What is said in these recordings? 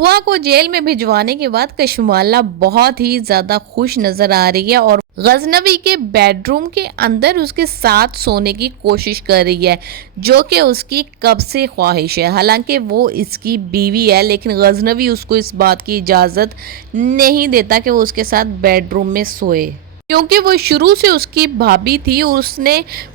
हुआ को जेल में भिजवाने के बाद कशमाला बहुत ही ज्यादा खुश नजर आ रही है और गजनवी के बेडरूम के अंदर उसके साथ सोने की कोशिश कर रही है, जो कि उसकी कब से ख्वाहिश है। हालांकि वो इसकी बीवी है, लेकिन गजनवी उसको इस बात की इजाज़त नहीं देता कि वो उसके साथ बेडरूम में सोए, क्योंकि वो शुरू से उसकी भाभी थी और उसने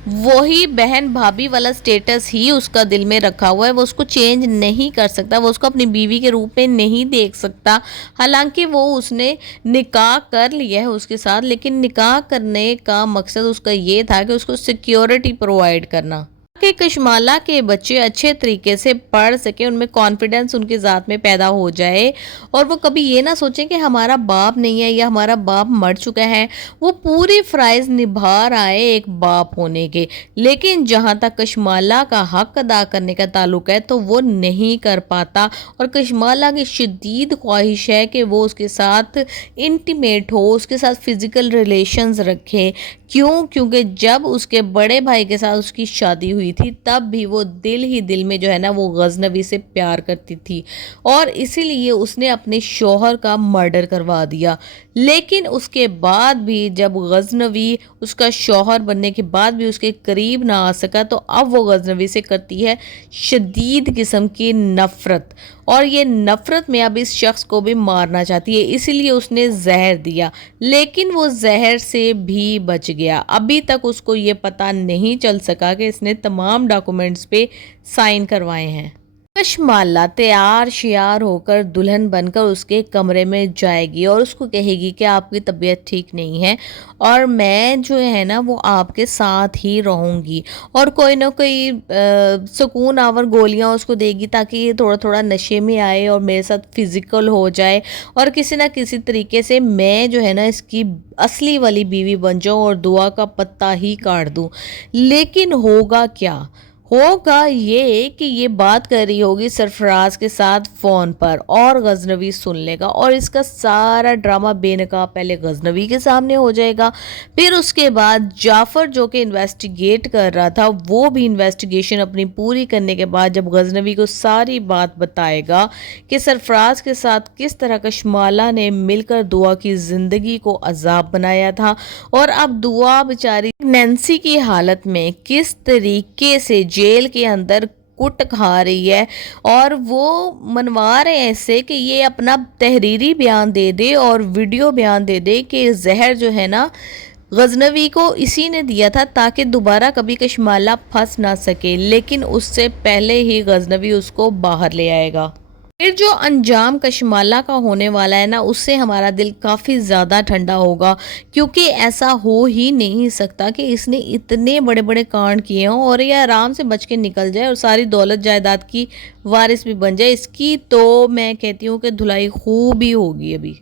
वही बहन भाभी वाला स्टेटस ही उसका दिल में रखा हुआ है। वो उसको चेंज नहीं कर सकता, वो उसको अपनी बीवी के रूप में नहीं देख सकता। हालांकि वो उसने निकाह कर लिया है उसके साथ, लेकिन निकाह करने का मकसद उसका ये था कि उसको सिक्योरिटी प्रोवाइड करना, कि कशमाला के बच्चे अच्छे तरीके से पढ़ सके, उनमें कॉन्फिडेंस उनकी ज़ात में पैदा हो जाए और वो कभी ये ना सोचें कि हमारा बाप नहीं है या हमारा बाप मर चुका है। वो पूरी फ़राइज़ निभा रहा है एक बाप होने के, लेकिन जहाँ तक कशमाला का हक़ अदा करने का ताल्लुक है तो वो नहीं कर पाता। और कशमाला की शदीद ख्वाहिश है कि वो उसके साथ इंटीमेट हो, उसके साथ फ़िज़िकल रिलेशंस रखे। क्यों? क्योंकि जब उसके बड़े भाई के साथ उसकी शादी हुई थी तब भी वो दिल ही दिल में जो है ना वो गजनवी से प्यार करती थी और इसीलिए उसने अपने शौहर का मर्डर करवा दिया। लेकिन उसके बाद भी जब गजनवी उसका शौहर बनने के बाद भी उसके करीब ना आ सका तो अब वो गजनवी से करती है शदीद किस्म की नफ़रत, और ये नफ़रत में अब इस शख्स को भी मारना चाहती है, इसीलिए उसने जहर दिया। लेकिन वो जहर से भी बच गया। अभी तक उसको ये पता नहीं चल सका कि इसने तमाम डॉक्यूमेंट्स पे साइन करवाए हैं। कशमाला तैयार शियार होकर दुल्हन बनकर उसके कमरे में जाएगी और उसको कहेगी कि आपकी तबीयत ठीक नहीं है और मैं जो है ना वो आपके साथ ही रहूँगी, और कोई ना कोई सुकून आवर गोलियाँ उसको देगी ताकि ये थोड़ा थोड़ा नशे में आए और मेरे साथ फिज़िकल हो जाए और किसी ना किसी तरीके से मैं जो है ना इसकी असली वाली बीवी बन जाऊँ और दुआ का पत्ता ही काट दूँ। लेकिन होगा क्या? होगा ये कि ये बात कर रही होगी सरफराज के साथ फ़ोन पर और गजनवी सुन लेगा और इसका सारा ड्रामा बेनकाब पहले गजनवी के सामने हो जाएगा। फिर उसके बाद जाफ़र जो कि इन्वेस्टिगेट कर रहा था वो भी इन्वेस्टिगेशन अपनी पूरी करने के बाद जब गजनवी को सारी बात बताएगा कि सरफराज के साथ किस तरह कशमाला ने मिलकर दुआ की ज़िंदगी को अजाब बनाया था और अब दुआ बेचारी नैन्सी की हालत में किस तरीके से जेल के अंदर कुट खा रही है और वो मनवा रहे हैं इससे कि ये अपना तहरीरी बयान दे दे और वीडियो बयान दे दे कि जहर जो है ना गजनवी को इसी ने दिया था ताकि दोबारा कभी कशमाला फंस ना सके, लेकिन उससे पहले ही गजनवी उसको बाहर ले आएगा। फिर जो अंजाम कशमाला का होने वाला है ना उससे हमारा दिल काफ़ी ज़्यादा ठंडा होगा, क्योंकि ऐसा हो ही नहीं सकता कि इसने इतने बड़े बड़े कांड किए हों और ये आराम से बच के निकल जाए और सारी दौलत जायदाद की वारिस भी बन जाए। इसकी तो मैं कहती हूँ कि धुलाई खूब ही होगी अभी।